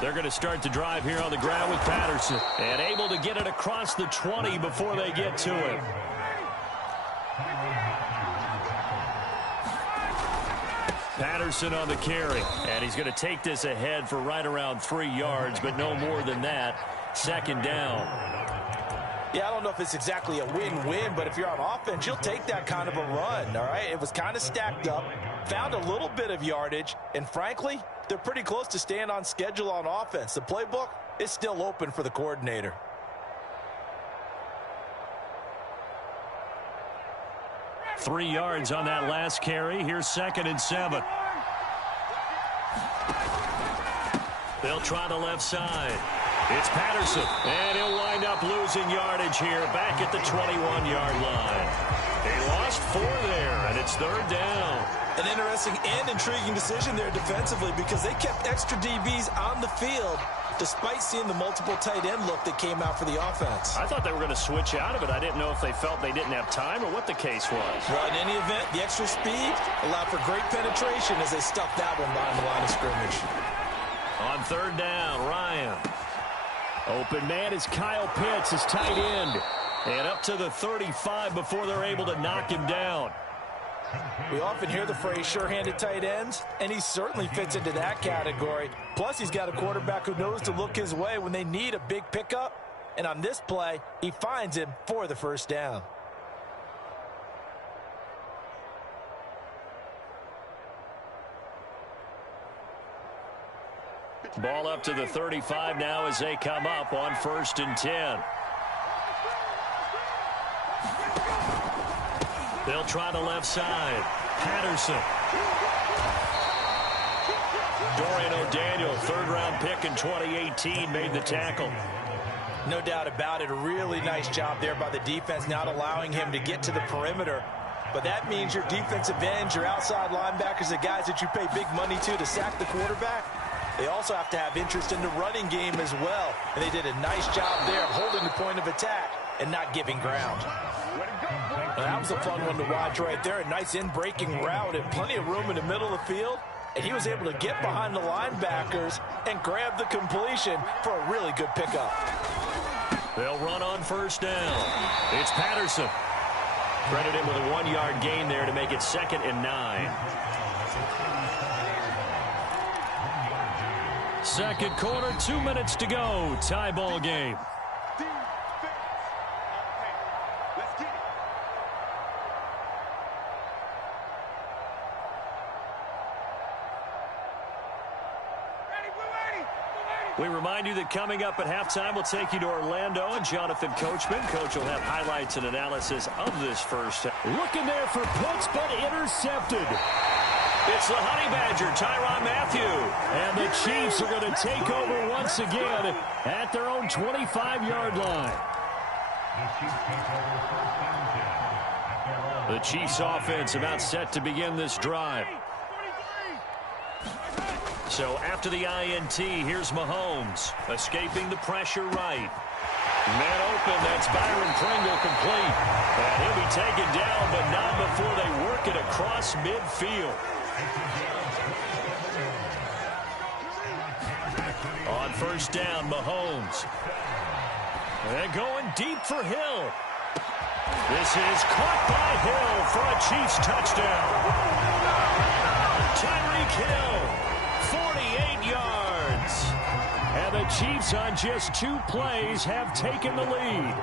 They're going to start the drive here on the ground with Patterson. And able to get it across the 20 before they get to him. Patterson on the carry. And he's going to take this ahead for right around 3 yards, but no more than that. Second down. Yeah, I don't know if it's exactly a win-win, but if you're on offense, you'll take that kind of a run, all right? It was kind of stacked up, found a little bit of yardage, and frankly, they're pretty close to staying on schedule on offense. The playbook is still open for the coordinator. Three yards on that last carry. Here's 2nd and 7. They'll try the left side. It's Patterson, and he'll wind up losing yardage here back at the 21-yard line. They lost 4 there, and it's 3rd down. An interesting and intriguing decision there defensively because they kept extra DBs on the field despite seeing the multiple tight end look that came out for the offense. I thought they were going to switch out of it. I didn't know if they felt they didn't have time or what the case was. Well, in any event, the extra speed allowed for great penetration as they stuffed that one behind the line of scrimmage. On 3rd down, Ryan. Open man is Kyle Pitts, his tight end. And up to the 35 before they're able to knock him down. We often hear the phrase sure-handed tight ends, and he certainly fits into that category. Plus, he's got a quarterback who knows to look his way when they need a big pickup. And on this play, he finds him for the 1st down. Ball up to the 35 now as they come up on 1st and 10. They'll try the left side. Patterson. Dorian O'Daniel, 3rd-round pick in 2018, made the tackle. No doubt about it. A really nice job there by the defense, not allowing him to get to the perimeter. But that means your defensive ends, your outside linebackers, the guys that you pay big money to sack the quarterback, they also have to have interest in the running game as well. And they did a nice job there of holding the point of attack and not giving ground. That was a fun one to watch right there. A nice in-breaking route and plenty of room in the middle of the field. And he was able to get behind the linebackers and grab the completion for a really good pickup. They'll run on 1st down. It's Patterson. Credit him with a 1-yard gain there to make it 2nd and 9. Second quarter, 2 minutes to go. Tie ball game. We remind you that coming up at halftime, we'll take you to Orlando and Jonathan Coachman. Coach will have highlights and analysis of this first. Looking there for Pitts, but intercepted. It's the Honey Badger, Tyrann Mathieu. And the Chiefs are going to take over once again at their own 25-yard line. The Chiefs offense about set to begin this drive. So after the INT, here's Mahomes, escaping the pressure right. Man open, that's Byron Pringle complete. And he'll be taken down, but not before they work it across midfield. On 1st down, Mahomes. And going deep for Hill. This is caught by Hill for a Chiefs touchdown. Tyreek Hill. 48 yards. And the Chiefs on just 2 plays have taken the lead.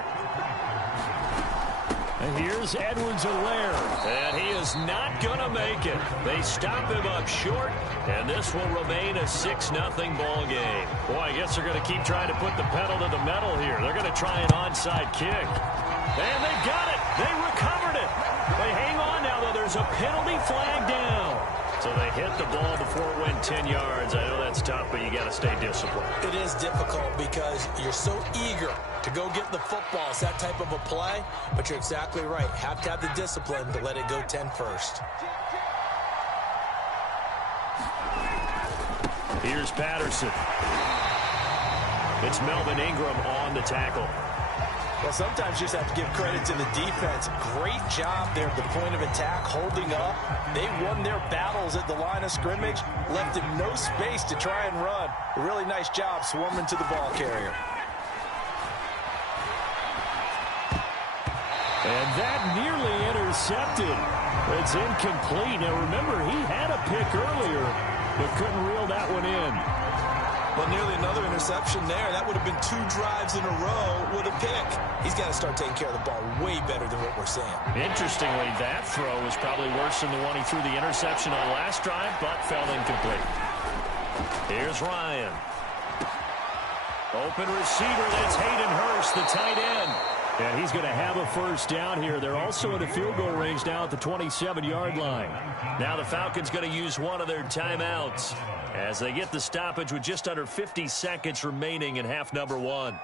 And here's Edwards-Helaire. And he is not going to make it. They stop him up short, and this will remain a 6-0 ball game. Boy, I guess they're going to keep trying to put the pedal to the metal here. They're going to try an onside kick. And they've got it. They recovered it. They hang on now, though. There's a penalty flag down. So they hit the ball before it went 10 yards. I know that's tough, but you got to stay disciplined. It is difficult because you're so eager to go get the football. It's that type of a play, but you're exactly right. Have to have the discipline to let it go 10 first. Here's Patterson. It's Melvin Ingram on the tackle. Well, sometimes you just have to give credit to the defense. Great job there at the point of attack, holding up. They won their battles at the line of scrimmage, left him no space to try and run. A really nice job swarming to the ball carrier. And that nearly intercepted. It's incomplete. Now, remember, he had a pick earlier, but couldn't reel that one in. Well, nearly another interception there. That would have been 2 drives in a row with a pick. He's got to start taking care of the ball way better than what we're seeing. Interestingly, that throw was probably worse than the one he threw the interception on last drive, but fell incomplete. Here's Ryan. Open receiver, that's Hayden Hurst, the tight end. And he's going to have a first down here. They're also in the field goal range now at the 27-yard line. Now the Falcons going to use one of their timeouts as they get the stoppage with just under 50 seconds remaining in half number 1.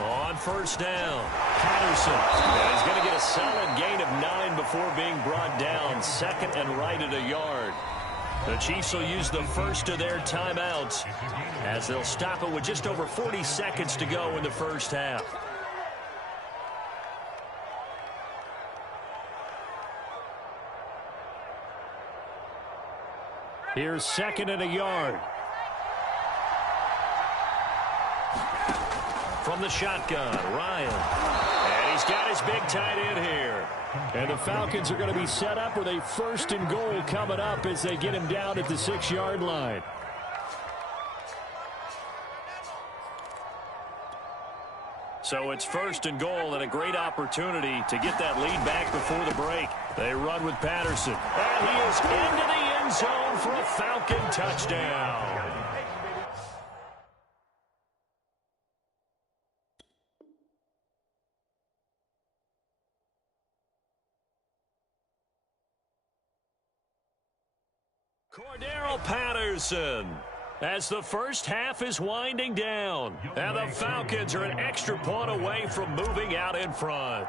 On first down, Patterson. And he's going to get a solid gain of 9 before being brought down. Second and right at a yard. The Chiefs will use the first of their timeouts as they'll stop it with just over 40 seconds to go in the first half. Here's second and a yard. From the shotgun, Ryan. And he's got his big tight end here. And the Falcons are going to be set up with a first and goal coming up as they get him down at the 6-yard line. So it's first and goal and a great opportunity to get that lead back before the break. They run with Patterson. And he is into the end zone for a Falcon touchdown. Cordero Patterson as the first half is winding down. And the Falcons are an extra point away from moving out in front.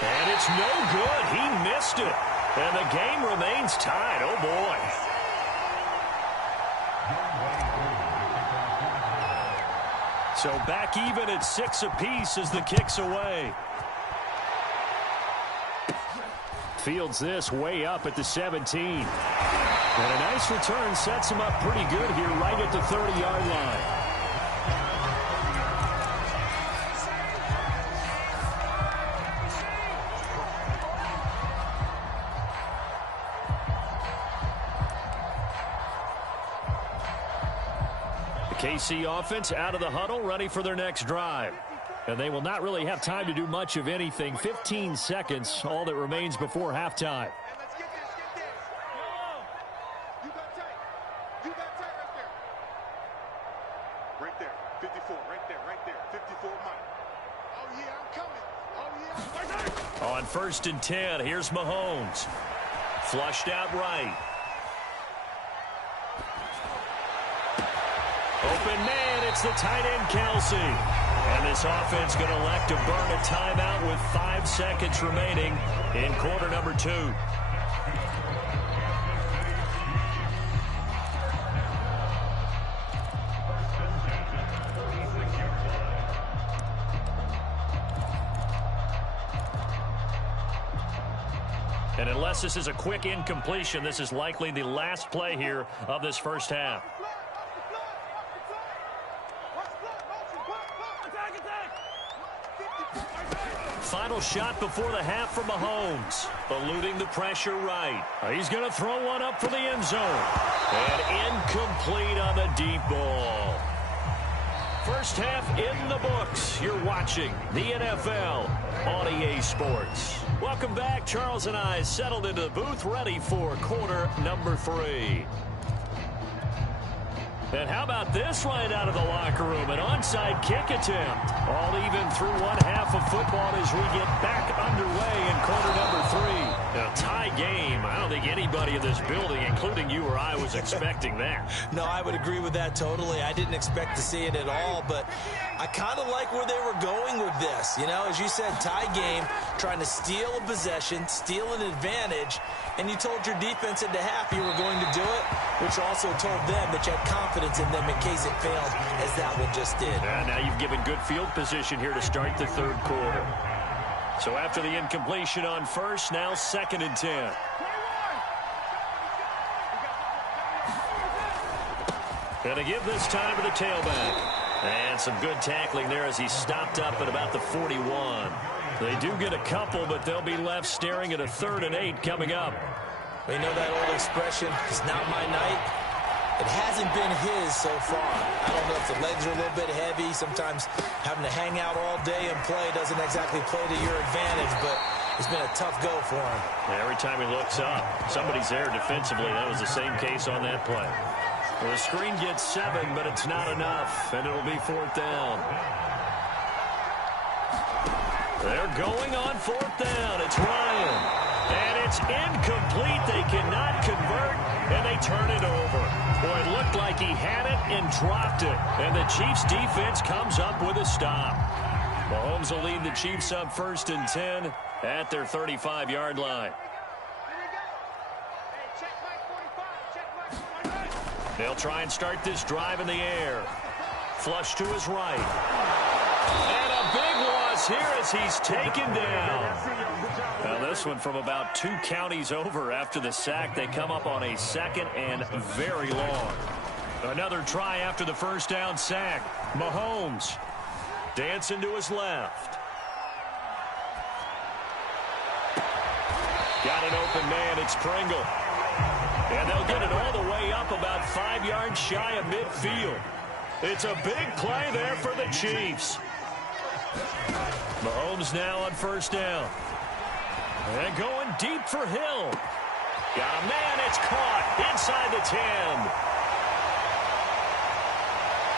And it's no good. He missed it. And the game remains tied. Oh, boy. So back even at 6 apiece as the kick's away. Fields this way up at the 17. And a nice return sets him up pretty good here right at the 30-yard line. The KC offense out of the huddle, ready for their next drive. And they will not really have time to do much of anything. 15 seconds, all that remains before halftime. You got tight. You got tight right there. Right there. 54. Right there. 54 Mike. Oh, yeah, I'm coming. Oh, yeah. Right there. On first and 10, here's Mahomes. Flushed out right. Open man, it's the tight end, Kelsey. And this offense going to elect to burn a timeout with 5 seconds remaining in quarter number 2. And unless this is a quick incompletion, this is likely the last play here of this first half. Final shot before the half from Mahomes. Eluding the pressure right. He's going to throw one up for the end zone. And incomplete on the deep ball. First half in the books. You're watching the NFL on EA Sports. Welcome back. Charles and I settled into the booth ready for quarter number 3. And how about this right out of the locker room? An onside kick attempt. All even through one half of football as we get back underway in quarter number 3. A tie game. I don't think anybody nobody in this building, including you or I, was expecting that. No, I would agree with that totally. I didn't expect to see it at all, but I kind of like where they were going with this. You know, as you said, tie game, trying to steal a possession, steal an advantage, and you told your defense at the half you were going to do it, which also told them that you had confidence in them in case it failed, as that one just did. Now you've given good field position here to start the third quarter. So after the incompletion on first, now 2nd and 10. Going to give this time to the tailback. And some good tackling there as he stopped up at about the 41. They do get a couple, but they'll be left staring at a 3rd and 8 coming up. We know that old expression, it's not my night. It hasn't been his so far. I don't know if the legs are a little bit heavy. Sometimes having to hang out all day and play doesn't exactly play to your advantage, but it's been a tough go for him. Every time he looks up, somebody's there defensively. That was the same case on that play. Well, the screen gets 7, but it's not enough, and it'll be 4th down. They're going on 4th down. It's Ryan. And it's incomplete. They cannot convert, and they turn it over. Boy, it looked like he had it and dropped it. And the Chiefs defense comes up with a stop. Mahomes will lead the Chiefs up 1st and 10 at their 35-yard line. They'll try and start this drive in the air. Flush to his right. And a big loss here as he's taken down. Now this one from about 2 counties over after the sack. They come up on a 2nd and very long. Another try after the 1st down sack. Mahomes dancing to his left. Got an open man. It's Pringle. And they'll get it all the way up about 5 yards shy of midfield. It's a big play there for the Chiefs. Mahomes now on 1st down. And going deep for Hill. Got a man. It's caught inside the 10.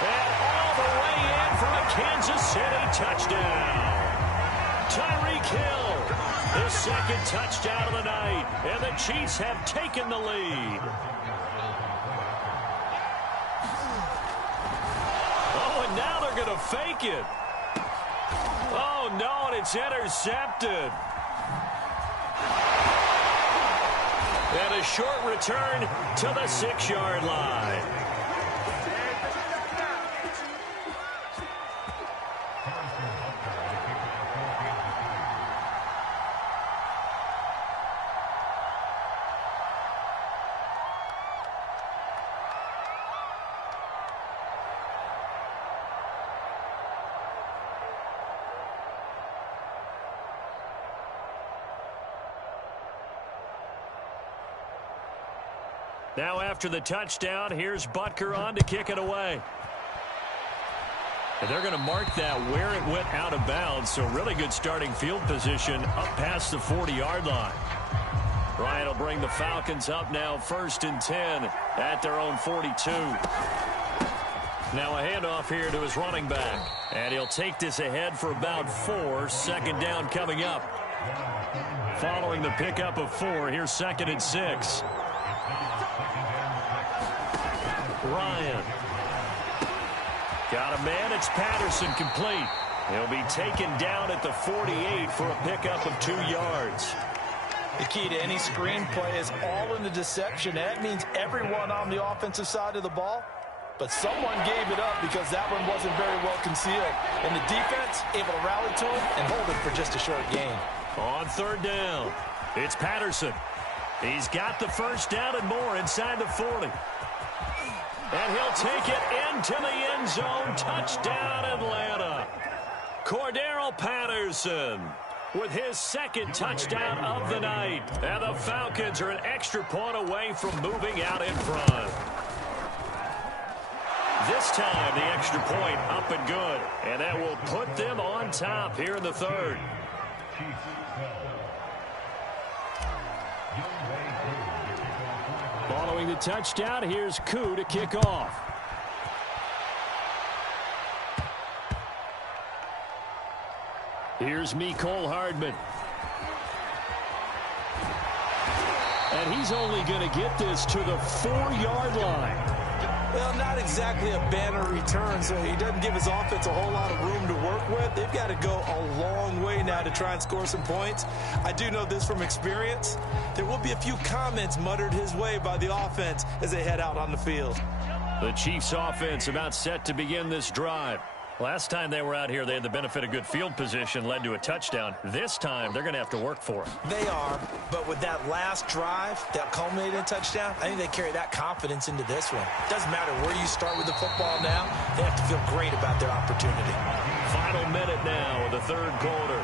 And all the way in for a Kansas City touchdown. Tyreek Hill, his 2nd touchdown of the night. And the Chiefs have taken the lead. Oh, and now they're going to fake it. Oh, no, and it's intercepted. And a short return to the 6-yard line. Now after the touchdown, here's Butker on to kick it away. And they're going to mark that where it went out of bounds, so really good starting field position up past the 40-yard line. Ryan will bring the Falcons up now 1st and 10 at their own 42. Now a handoff here to his running back. And he'll take this ahead for about 4. 2nd down coming up. Following the pickup of 4, here's 2nd and 6. Ryan. Got a man. It's Patterson complete. He'll be taken down at the 48 for a pickup of 2 yards. The key to any screen play is all in the deception. That means everyone on the offensive side of the ball, but someone gave it up because that one wasn't very well concealed. And the defense able to rally to him and hold it for just a short gain. On 3rd down, it's Patterson. He's got the 1st down and more inside the 40. And he'll take it into the end zone. Touchdown, Atlanta. Cordero Patterson with his 2nd touchdown of the night. And the Falcons are an extra point away from moving out in front. This time, the extra point up and good. And that will put them on top here in the 3rd. Following the touchdown, here's Koo to kick off. Here's Mecole Hardman. And And he's only going to get this to the 4-yard line. Well, not exactly a banner return, so he doesn't give his offense a whole lot of room to work with. They've got to go a long way now to try and score some points. I do know this from experience. There will be a few comments muttered his way by the offense as they head out on the field. The Chiefs offense about set to begin this drive. Last time they were out here, they had the benefit of good field position, led to a touchdown. This time, they're going to have to work for it. They are, but with that last drive that culminated in a touchdown, I think they carry that confidence into this one. Doesn't matter where you start with the football now, they have to feel great about their opportunity. Final minute now of the third quarter.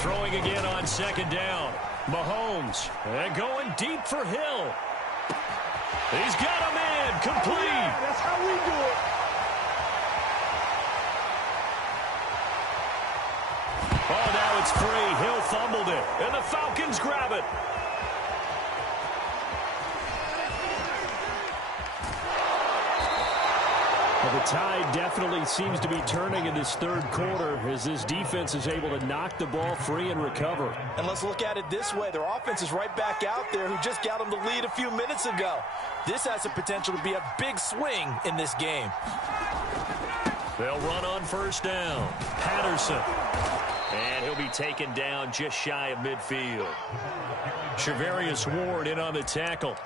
Throwing again on second down. Mahomes, and going deep for Hill. He's got a man complete. Yeah, that's how we do it. Oh, now it's free. Hill fumbled it, and the Falcons grab it. Well, the tide definitely seems to be turning in this third quarter as this defense is able to knock the ball free and recover. And let's look at it this way. Their offense is right back out there who just got them the lead a few minutes ago. This has the potential to be a big swing in this game. They'll run on first down. Patterson. And he'll be taken down just shy of midfield. Charvarius Ward in on the tackle.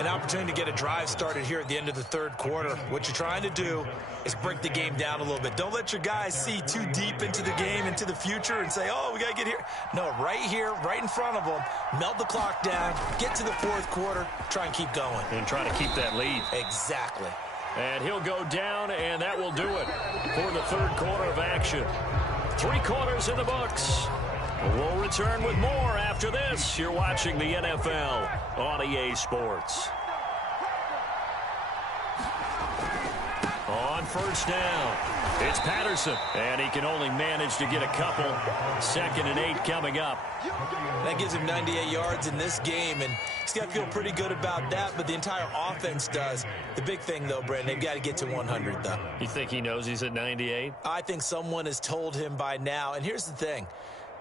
An opportunity to get a drive started here at the end of the third quarter. What you're trying to do is break the game down a little bit. Don't let your guys see too deep into the game, into the future, and say, oh, we got to get here. No, right here, right in front of them, melt the clock down, get to the fourth quarter, try and keep going. And try to keep that lead. Exactly. And he'll go down, and that will do it for the third quarter of action. 3 quarters in the books. We'll return with more after this. You're watching the NFL on EA Sports. On first down, it's Patterson, and he can only manage to get a couple. 2nd and 8 coming up. That gives him 98 yards in this game, and he's got to feel pretty good about that, but the entire offense does. The big thing, though, Brandon, they've got to get to 100, though. You think he knows he's at 98? I think someone has told him by now, and here's the thing.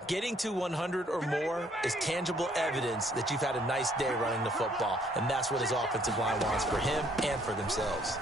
Getting to 100 or more is tangible evidence that you've had a nice day running the football, and that's what his offensive line wants for him and for themselves.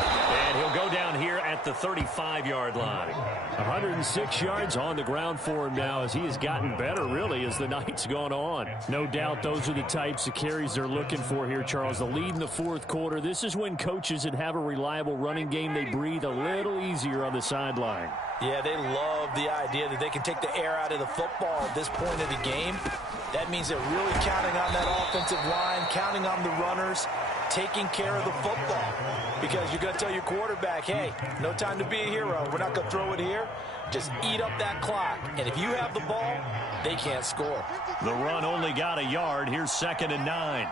And he'll go down here at the 35-yard line. 106 yards on the ground for him now as he has gotten better, really, as the night's gone on. No doubt those are the types of carries they're looking for here, Charles. The lead in the fourth quarter. This is when coaches that have a reliable running game, they breathe a little easier on the sideline. Yeah, they love the idea that they can take the air out of the football at this point of the game. That means they're really counting on that offensive line, counting on the runners, taking care of the football. Because you're going to tell your quarterback, hey, no time to be a hero. We're not going to throw it here. Just eat up that clock. And if you have the ball, they can't score. The run only got a yard. Here's 2nd and 9.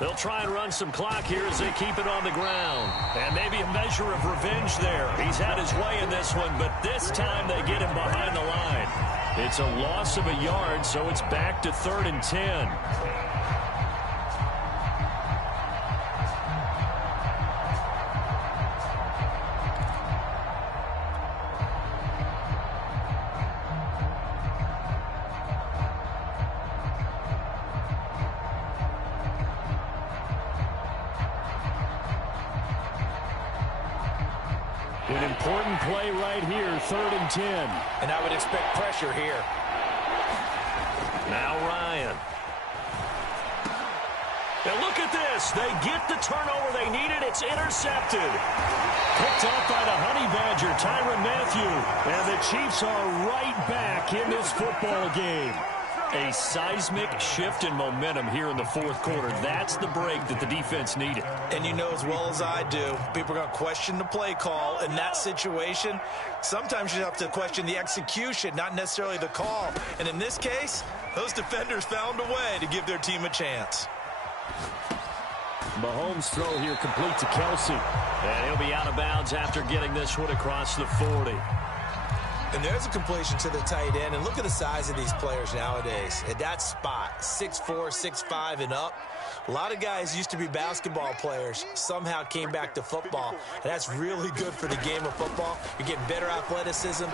They'll try and run some clock here as they keep it on the ground. And maybe a measure of revenge there. He's had his way in this one, but this time they get him behind the line. It's a loss of a yard, so it's back to 3rd and 10. An important play right here, 3rd and 10. And I would expect pressure here. Now Ryan. And look at this. They get the turnover they needed. It's intercepted. Picked up by the Honey Badger, Tyrann Mathieu. And the Chiefs are right back in this football game. A seismic shift in momentum here in the fourth quarter. That's the break that the defense needed. And you know as well as I do, people are going to question the play call in that situation. Sometimes you have to question the execution, not necessarily the call. And in this case, those defenders found a way to give their team a chance. Mahomes' throw here complete to Kelsey. And he'll be out of bounds after getting this one across the 40. And there's a completion to the tight end. And look at the size of these players nowadays. At that spot, 6'4", 6'5", and up. A lot of guys used to be basketball players, somehow came back to football. And that's really good for the game of football. You're getting better athleticism,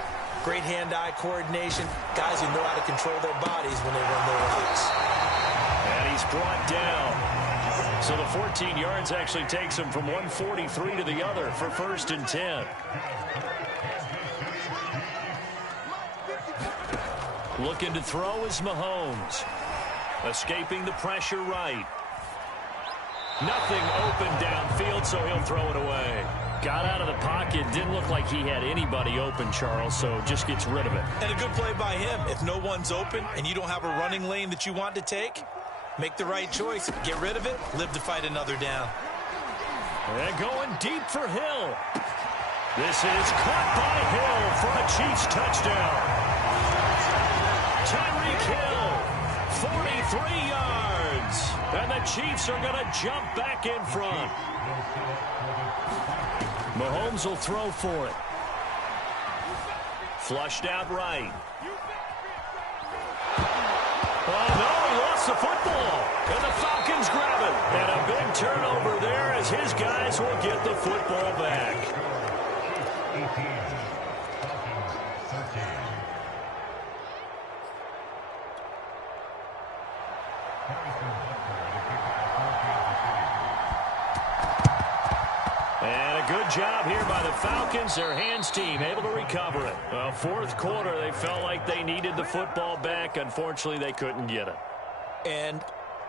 great hand-eye coordination, guys who know how to control their bodies when they run their routes. And he's brought down. So the 14 yards actually takes him from 143 to the other for 1st and 10. Looking to throw is Mahomes. Escaping the pressure right. Nothing open downfield, so he'll throw it away. Got out of the pocket. Didn't look like he had anybody open, Charles, so just gets rid of it. And a good play by him. If no one's open and you don't have a running lane that you want to take, make the right choice. Get rid of it. Live to fight another down. And going deep for Hill. This is caught by Hill for a Chiefs touchdown. Tyreek Hill, 43 yards. And the Chiefs are going to jump back in front. Mahomes will throw for it. Flushed out right. Oh, no, he lost the football. And the Falcons grab it. And a big turnover there as his guys will get the football back. And a good job here by the Falcons. Their hands team able to recover it. Well, 4th quarter, they felt like they needed the football back. Unfortunately, they couldn't get it. And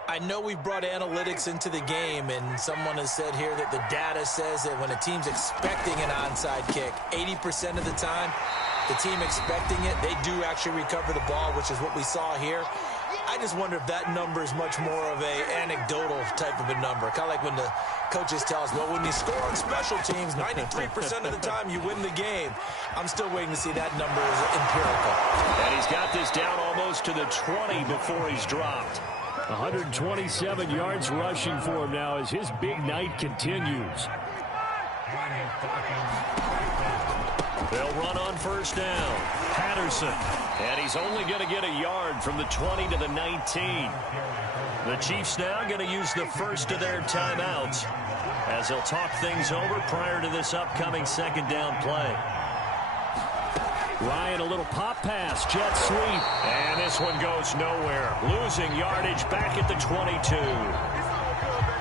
I know we've brought analytics into the game, and someone has said here that the data says that when a team's expecting an onside kick, 80% of the time, the team expecting it, they do actually recover the ball, which is what we saw here. I just wonder if that number is much more of a anecdotal type of a number. Kind of like when the coaches tell us, well, when you score on special teams, 93% of the time you win the game. I'm still waiting to see that number as empirical. And he's got this down almost to the 20 before he's dropped. 127 yards rushing for him now as his big night continues. They'll run on 1st down. Patterson. And he's only going to get a yard from the 20 to the 19. The Chiefs now going to use the first of their timeouts as they'll talk things over prior to this upcoming 2nd down play. Ryan, a little pop pass, jet sweep, and this one goes nowhere. Losing yardage back at the 22.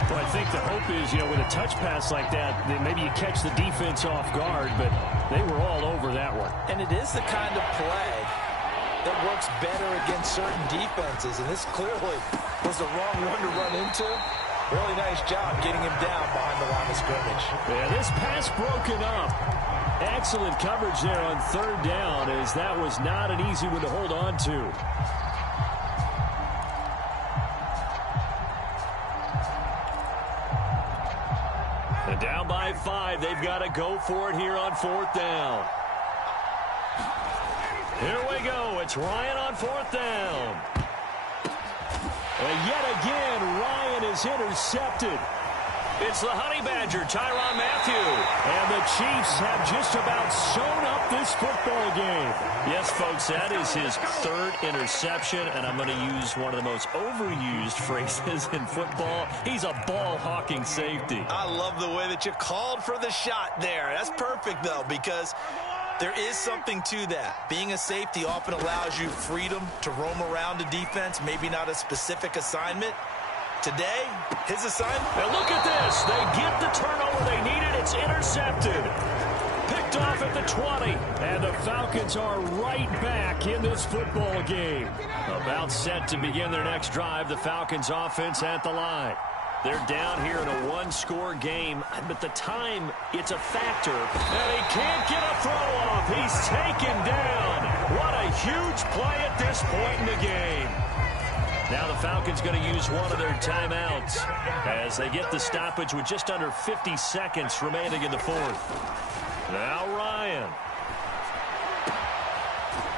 Well, I think the hope is, with a touch pass like that, that maybe you catch the defense off guard, but they were all over that one. And it is the kind of play that works better against certain defenses, and this clearly was the wrong one to run into. Really nice job getting him down behind the line of scrimmage. Yeah, this pass broken up. Excellent coverage there on 3rd down, as that was not an easy one to hold on to. And down by 5, they've got to go for it here on 4th down. Here we go. It's Ryan on 4th down. And yet again, Ryan is intercepted. It's the Honey Badger, Tyrann Mathieu. And the Chiefs have just about sewn up this football game. Yes, folks, that is his 3rd interception, and I'm going to use one of the most overused phrases in football. He's a ball-hawking safety. I love the way that you called for the shot there. That's perfect, though, because there is something to that. Being a safety often allows you freedom to roam around a defense, maybe not a specific assignment. Today, his assignment. And look at this. They get the turnover they needed. It's intercepted. Picked off at the 20. And the Falcons are right back in this football game. About set to begin their next drive. The Falcons offense at the line. They're down here in a 1-score game, but the time, it's a factor. And he can't get a throw off. He's taken down. What a huge play at this point in the game. Now the Falcons going to use one of their timeouts as they get the stoppage with just under 50 seconds remaining in the 4th. Now Ryan.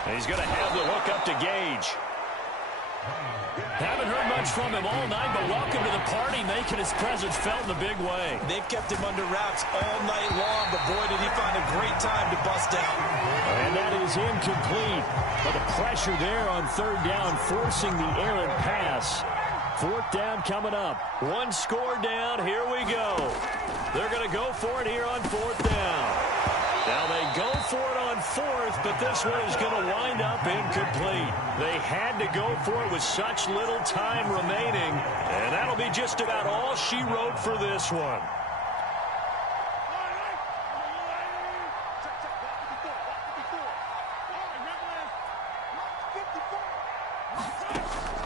And he's going to have the look up to Gage. Haven't heard much much from him all night, but welcome to the party, making his presence felt in a big way. They've kept him under wraps all night long, but boy, did he find a great time to bust out. And that is incomplete. But the pressure there on third down, forcing the errant pass. Fourth down coming up. One score down. Here we go. They're going to go for it here on fourth down. Now they go for it on fourth, but this one is going to wind up incomplete. They had to go for it with such little time remaining, and that'll be just about all she wrote for this one.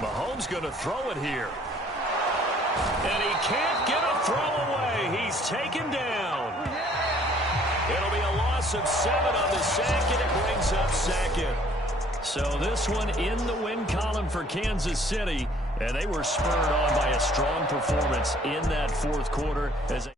Mahomes going to throw it here. And he can't get a throw away. He's taken down. It'll be a loss of 7 on the sack, and it brings up second. So this one in the win column for Kansas City, and they were spurred on by a strong performance in that fourth quarter as